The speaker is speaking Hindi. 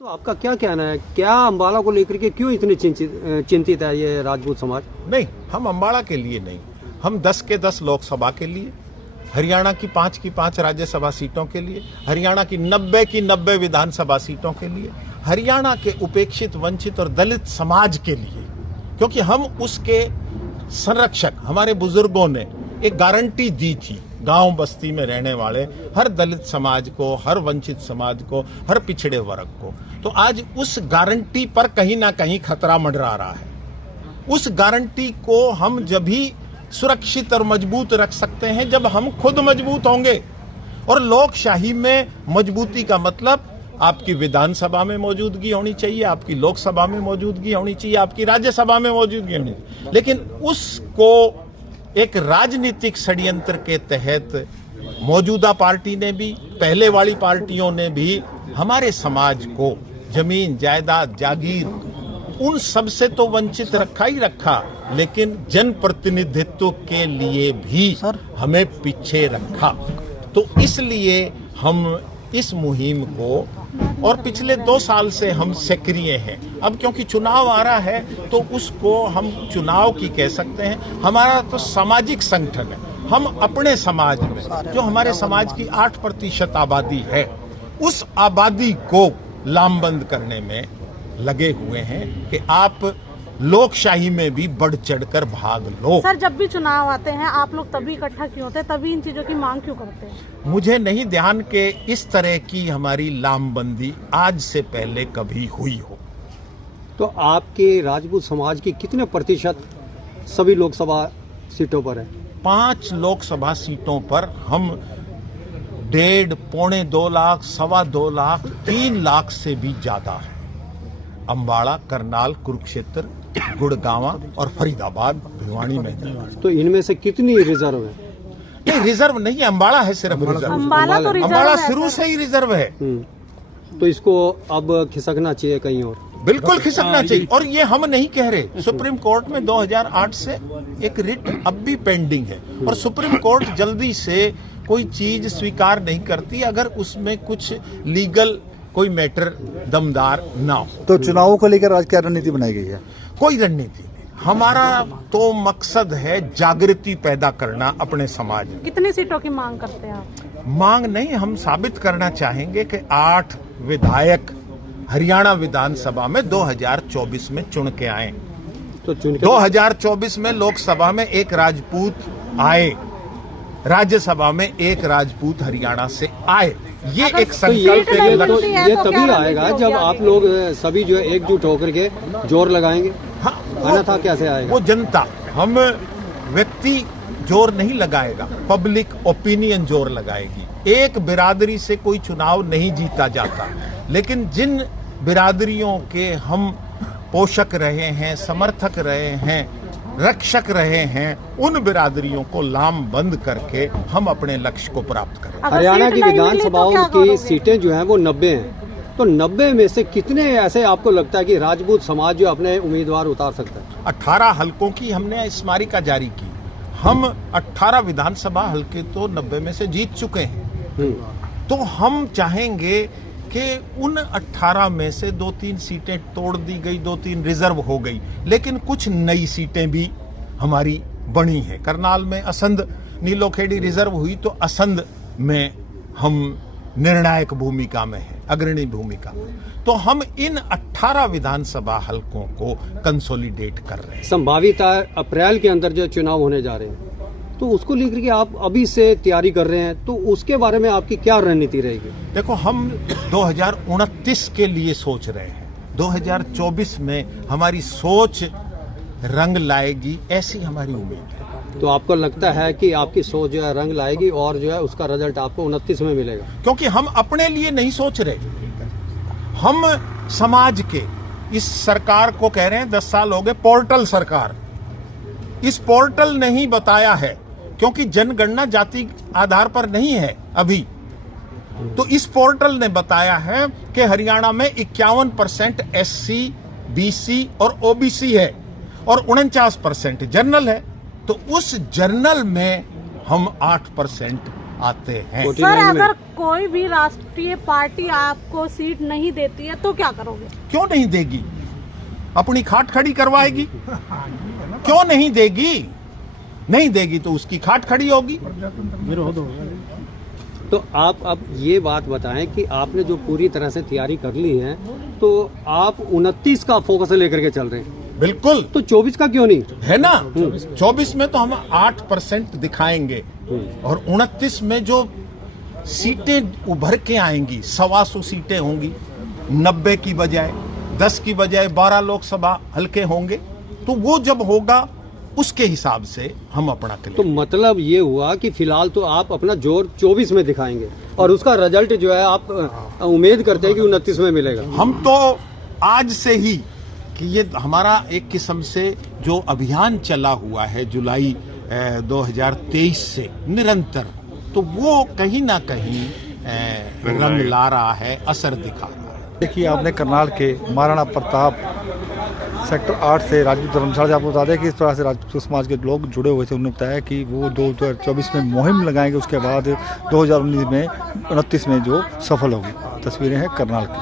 तो आपका क्या कहना है, क्या अम्बाला को लेकर के क्यों इतनी चिंतित है ये राजपूत समाज? नहीं, हम अम्बाला के लिए नहीं, हम 10 के 10 लोकसभा के लिए, हरियाणा की 5 राज्यसभा सीटों के लिए, हरियाणा की 90 विधानसभा सीटों के लिए, हरियाणा के उपेक्षित, वंचित और दलित समाज के लिए, क्योंकि हम उसके संरक्षक, हमारे बुजुर्गों ने एक गारंटी दी थी गांव बस्ती में रहने वाले हर दलित समाज को, हर वंचित समाज को, हर पिछड़े वर्ग को। तो आज उस गारंटी पर कहीं ना कहीं खतरा मंडरा रहा है। उस गारंटी को हम जब भी सुरक्षित और मजबूत रख सकते हैं जब हम खुद मजबूत होंगे। और लोकशाही में मजबूती का मतलब आपकी विधानसभा में मौजूदगी होनी चाहिए, आपकी लोकसभा में मौजूदगी होनी चाहिए, आपकी राज्यसभा में मौजूदगी होनी चाहिए। लेकिन उसको एक राजनीतिक षड्यंत्र के तहत मौजूदा पार्टी ने भी, पहले वाली पार्टियों ने भी हमारे समाज को जमीन, जायदाद, जागीर, उन सब से तो वंचित रखा ही रखा, लेकिन जनप्रतिनिधित्व के लिए भी हमें पीछे रखा। तो इसलिए हम इस मुहिम को, और पिछले 2 साल से हम सक्रिय हैं। अब क्योंकि चुनाव आ रहा है तो उसको हम चुनाव की कह सकते हैं। हमारा तो सामाजिक संगठन है, हम अपने समाज में, जो हमारे समाज की 8% आबादी है, उस आबादी को लामबंद करने में लगे हुए हैं कि आप लोकशाही में भी बढ़ चढ़कर भाग लो। सर, जब भी चुनाव आते हैं आप लोग तभी इकट्ठा क्यों होते हैं, तभी इन चीजों की मांग क्यों करते हैं? मुझे नहीं ध्यान के इस तरह की हमारी लामबंदी आज से पहले कभी हुई हो। तो आपके राजपूत समाज की कितने प्रतिशत सभी लोकसभा सीटों पर है? 5 लोकसभा सीटों पर हम 1.5, पौने 2 लाख, 2.25 लाख, 3 लाख से भी ज्यादा है। अम्बाड़ा, करनाल, कुरुक्षेत्र, गुड़गांवा और फरीदाबाद, भिवानी में। तो इनमें से कितनी रिजर्व है? नहीं, रिजर्व नहीं है, अम्बाड़ा है सिर्फ रिजर्व। अम्बाड़ा शुरू से ही रिजर्व है। तो इसको अब खिसकना चाहिए कहीं और? बिल्कुल खिसकना चाहिए। और ये हम नहीं कह रहे, सुप्रीम कोर्ट में 2008 से एक रिट अब भी पेंडिंग है, और सुप्रीम कोर्ट जल्दी से कोई चीज स्वीकार नहीं करती अगर उसमें कुछ लीगल कोई मैटर दमदार ना हो। तो चुनावों को लेकर आज क्या रणनीति बनाई गई है? कोई रणनीति नहीं, हमारा तो मकसद है जागृति पैदा करना अपने समाज में। कितनी सीटों की मांग करते हैं आप? मांग नहीं, हम साबित करना चाहेंगे कि 8 विधायक हरियाणा विधानसभा में 2024 में चुन के आए। तो 2024 में लोकसभा में 1 राजपूत आए, राज्यसभा में 1 राजपूत हरियाणा से आए। ये एक संकल्प है। तो ये तभी आएगा जब आप लोग सभी जो है एकजुट होकर के जोर लगाएंगे। हाँ, अन्यथा कैसे आएगा? वो जनता, हम व्यक्ति जोर नहीं लगाएगा, पब्लिक ओपिनियन जोर लगाएगी। एक बिरादरी से कोई चुनाव नहीं जीता जाता, लेकिन जिन बिरादरियों के हम पोषक रहे हैं, समर्थक रहे हैं, रक्षक रहे हैं, उन बिरादरियों को लामबंद करके हम अपने लक्ष्य को प्राप्त करें। हरियाणा की विधानसभाओं की सीटें जो हैं वो 90 हैं। तो 90 में से कितने ऐसे आपको लगता है कि राजपूत समाज जो अपने उम्मीदवार उतार सकता है? 18 हलकों की हमने स्मारिका जारी की। हम 18 विधानसभा हलके तो 90 में से जीत चुके हैं। तो हम चाहेंगे कि उन 18 में से 2-3 सीटें तोड़ दी गई, 2-3 रिजर्व हो गई, लेकिन कुछ नई सीटें भी हमारी बनी हैं। करनाल में असंध नीलोखेड़ी रिजर्व हुई, तो असंध में हम निर्णायक भूमिका में हैं, अग्रणी भूमिका में। तो हम इन 18 विधानसभा हलकों को कंसोलिडेट कर रहे हैं। संभावित अप्रैल के अंदर जो चुनाव होने जा रहे हैं, तो उसको लेकर के आप अभी से तैयारी कर रहे हैं, तो उसके बारे में आपकी क्या रणनीति रहेगी? देखो, हम 2029 के लिए सोच रहे हैं। 2024 में हमारी सोच रंग लाएगी, ऐसी हमारी उम्मीद है। तो आपको लगता है कि आपकी सोच जो है रंग लाएगी और जो है उसका रिजल्ट आपको 29 में मिलेगा? क्योंकि हम अपने लिए नहीं सोच रहे, हम समाज के, इस सरकार को कह रहे हैं 10 साल हो गए पोर्टल सरकार। इस पोर्टल ने ही बताया है, क्योंकि जनगणना जाति आधार पर नहीं है अभी, तो इस पोर्टल ने बताया है कि हरियाणा में 51% SC, BC और OBC है और 49% जनरल है। तो उस जनरल में हम 8% आते हैं। 49 सर में। अगर कोई भी राष्ट्रीय पार्टी आपको सीट नहीं देती है तो क्या करोगे? क्यों नहीं देगी? अपनी खाट खड़ी करवाएगी। क्यों नहीं देगी? नहीं देगी तो उसकी खाट खड़ी होगी। तो आप अब ये बात बताएं कि आपने जो पूरी तरह से तैयारी कर ली है, तो आप 29 का फोकस लेकर के चल रहे हैं, बिल्कुल। तो 24 का क्यों नहीं? है ना, 24 में तो हम 8% दिखाएंगे और 29 में जो सीटें उभर के आएंगी 125 सीटें होंगी, 90 की बजाय 10 की बजाय 12 लोकसभा हल्के होंगे। तो वो जब होगा उसके हिसाब से हम अपना तो करेंगे। मतलब ये हुआ कि फिलहाल तो आप अपना जोर 24 में दिखाएंगे और उसका रिजल्ट जो है आप उम्मीद करते हैं कि 29 में मिलेगा। हम तो आज से ही कि ये हमारा एक किस्म से जो अभियान चला हुआ है जुलाई 2023 से निरंतर, तो वो कहीं ना कहीं रंग ला रहा है, असर दिखा रहा है। देखिए, आपने करनाल के महाराणा प्रताप सेक्टर 8 से राजपूत धर्मशाला से आपको बता दें कि इस तरह से राजपूत समाज के लोग जुड़े हुए थे। उन्होंने बताया कि वो 2024 में मुहिम लगाएंगे, उसके बाद 2029 में जो सफल होगी। तस्वीरें हैं करनाल की।